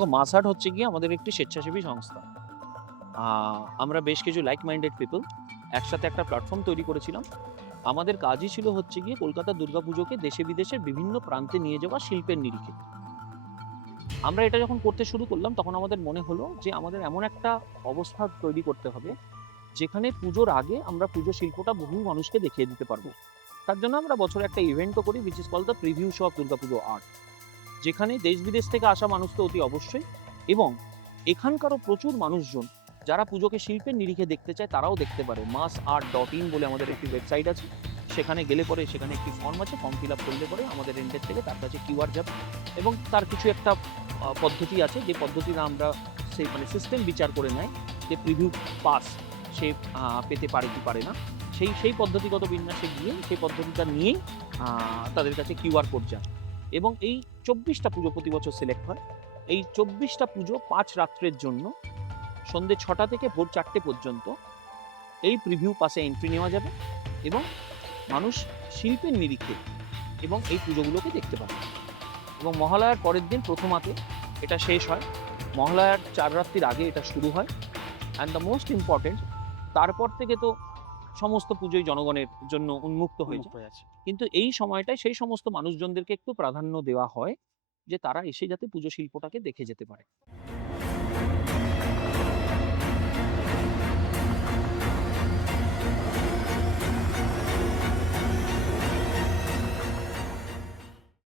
তো মাসআর্ট হচ্ছে গিয়ে আমাদের একটি স্বেচ্ছাসেবী সংস্থা। আ আমরা বেশ কিছু লাইক মাইন্ডেড পিপল একসাথে একটা প্ল্যাটফর্ম তৈরি করেছিলাম। আমাদের কাজই ছিল হচ্ছে গিয়ে কলকাতা দুর্গাপুজোকে দেশে বিদেশের বিভিন্ন প্রান্তে নিয়ে যাওয়া শিল্পের নিরিখে। আমরা এটা যখন করতে শুরু করলাম তখন আমাদের মনে হলো যে আমাদের এমন একটা অবস্থা তৈরি করতে হবে যেখানে পুজোর আগে আমরা পুজো শিল্পটা বহু মানুষকে দেখিয়ে দিতে পারবো। তার জন্য আমরা বছরে একটা ইভেন্টও করি which is called the preview show off Durga Puja art. যেখানে দেশ-বিদেশ থেকে আসা মানুষ তো অতি অবশ্যই এবং এখানকারও প্রচুর মানুষজন যারা পুজোকে শিল্পের নিরিখে দেখতে চায় তারাও দেখতে পারে। massart.in বলে আমাদের একটি ওয়েবসাইট আছে। সেখানে গেলে পরে সেখানে একটি ফর্ম আছে। ফর্ম ফিল আপ করলে পরে আমাদের এন্ডের থেকে তার কাছে কিউআর যাবে এবং তার কিছু একটা পদ্ধতি আছে যে পদ্ধতিতে আমরা সেই মানে সিস্টেম বিচার করে নেয় যে প্রিভিউ পাস সে পেতে পারে কি পারে না। সেই পদ্ধতিগত বিন্যাসে গিয়ে সেই পদ্ধতিটা নিয়েই তাদের কাছে কিউআর কোড যায়। এবং এই ২৪টা পুজো প্রতি বছর সিলেক্ট হয়। এই ২৪টা পুজো ৫ রাত্রের জন্য সন্ধ্যে ৬টা থেকে ভোর ৪টে পর্যন্ত এই প্রিভিউ পাসে এন্ট্রি নেওয়া যাবে এবং মানুষ শিল্পের নিরিখে এবং এই পুজোগুলোকে দেখতে পাবে। এবং মহালয়ার পরের দিন প্রথমাতে এটা শেষ হয়। মহালয়ার ৪ রাত্রির আগে এটা শুরু হয়। অ্যান্ড দ্য মোস্ট ইম্পর্টেন্ট তারপর থেকে তো সমস্ত পুজোই জনগণের জন্য উন্মুক্ত হয়ে উন্মুক্ত যায়। হয়ে আছে। কিন্তু এই সময়টায় সেই সমস্ত মানুষজনদেরকে একটু প্রাধান্য দেওয়া হয় যে তারা এসে যাতে পুজো শিল্পটাকে দেখে যেতে পারে।